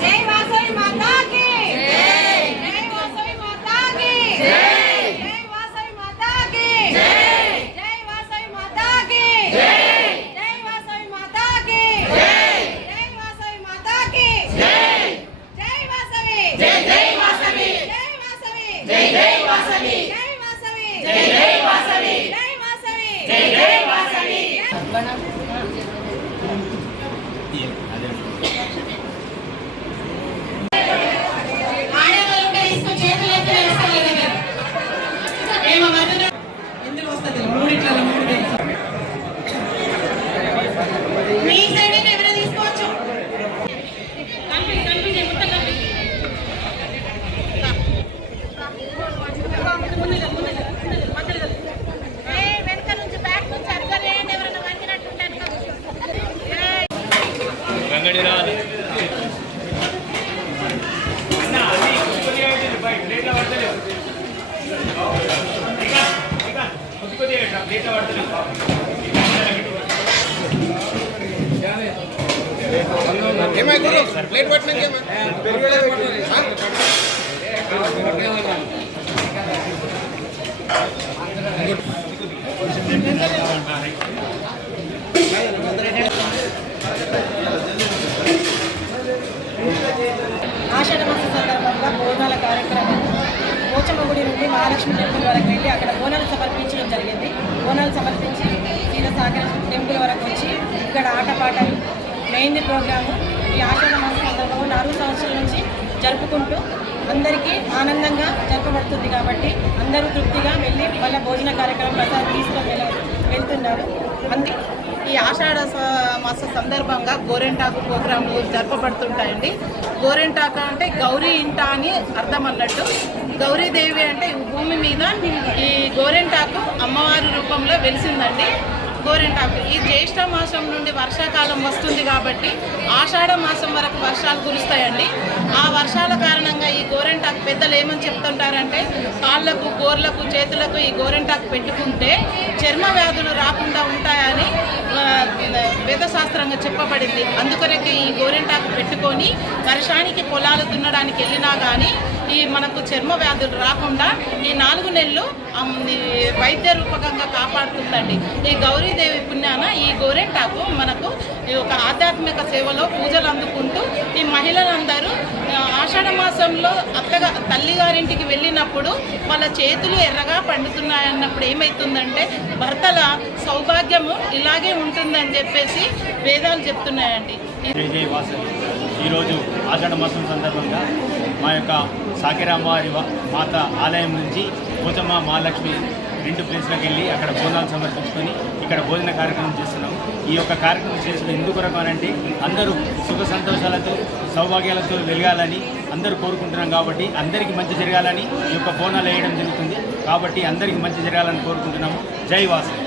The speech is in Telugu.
जय वासवी माता की जय, जय वासवी माता की जय, जय वासवी माता की जय, जय वासवी माता की जय, जय वासवी माता की जय, जय वासवी माता की जय, जय वासवी जय, जय वासवी जय वासवी जय, जय वासवी जय वासवी जय, जय वासवी जय वासवी जय, जय वासवी ఎందుకు వస్తుంది మూడిట్లలో మూడు మీ సైడ్ ఎవరైనా తీసుకోవచ్చు వెనక నుంచి బ్యాక్ నుంచి అడగలే ఎవరైనా వంగినట్టుంటాను प्लेट पटना ఆషాఢ మాస సందర్భంగా బోనాల కార్యక్రమం పోచమ్మ గుడి నుండి మహాలక్ష్మి టెంపుల్ వరకు వెళ్ళి అక్కడ బోనాలు సమర్పించడం జరిగింది. బోనాలు సమర్పించి సీతాసాగర టెంపుల్ వరకు వచ్చి ఇక్కడ ఆటపాటలు మెయిన్ ప్రోగ్రాము ఈ ఆషాఢ మాస సందర్భంగా 4 సంవత్సరాల నుంచి జరుపుకుంటూ అందరికీ ఆనందంగా జరపబడుతుంది కాబట్టి అందరూ తృప్తిగా వెళ్ళి మళ్ళీ భోజన కార్యక్రమం ప్రసాదం తీసుకొని వెళ్తున్నారు. ఈ ఆషాఢ మాస సందర్భంగా గోరెంటాకు ప్రోగ్రాంలు జరపబడుతుంటాయండి. గోరెంటాకు అంటే గౌరీ ఇంట అని అర్థం అన్నట్టు. గౌరీదేవి అంటే భూమి మీద ఈ గోరెంటాకు అమ్మవారి రూపంలో వెలిసిందండి. గోరెంటాకు ఈ జ్యేష్ఠ మాసం నుండి వర్షాకాలం వస్తుంది కాబట్టి ఆషాఢ మాసం వరకు వర్షాలు కురుస్తాయండి. ఆ వర్షాల కారణంగా ఈ గోరెంటాకు పెద్దలు ఏమని చెప్తుంటారంటే కాళ్ళకు గోర్లకు చేతులకు ఈ గోరెంటాకు పెట్టుకుంటే చర్మ వ్యాధులు రాకుండా ఉంటాయని వేదశాస్త్రంగా చెప్పబడింది. అందుకొరకే ఈ గోరెంటాకు పెట్టుకొని వర్షానికి పొలాలు దున్నడానికి వెళ్ళినా కానీ ఈ మనకు చర్మ వ్యాధులు రాకుండా ఈ 4 నెలలు వైద్య రూపకంగా కాపాడుతుందండి. ఈ గౌరీదేవి పుణ్యాన ఈ గోరెంటాకు మనకు ఒక ఆధ్యాత్మిక సేవలో పూజలు అందుకుంటూ ఈ మహిళలందరూ ఆషాఢ మాసంలో తల్లిగారింటికి వెళ్ళినప్పుడు వాళ్ళ చేతులు ఎర్రగా పండుతున్నాయన్నప్పుడు ఏమవుతుందంటే భర్తల సౌభాగ్యము ఇలాగే ఉంటుందని చెప్పేసి వేదాలు చెప్తున్నాయండి. ఈరోజు ఆషాఢ మాసం సందర్భంగా మా యొక్క సాకిరామ్మవారి మాత ఆలయం నుంచి పోచమ్మ మహాలక్ష్మి 2 ప్లేస్లకు వెళ్ళి అక్కడ బోనాలు సమర్పించుకొని ఇక్కడ భోజన కార్యక్రమం చేస్తున్నాం. ఈ యొక్క కార్యక్రమం చేసిన ఎందుకొరకు అనంటే అందరూ సుఖ సంతోషాలతో సౌభాగ్యాలతో వెలగాలని అందరూ కోరుకుంటున్నాం. కాబట్టి అందరికీ మంచి జరగాలని ఈ యొక్క బోనాలు వేయడం జరుగుతుంది. కాబట్టి అందరికీ మంచి జరగాలని కోరుకుంటున్నాము. జై వాసవి.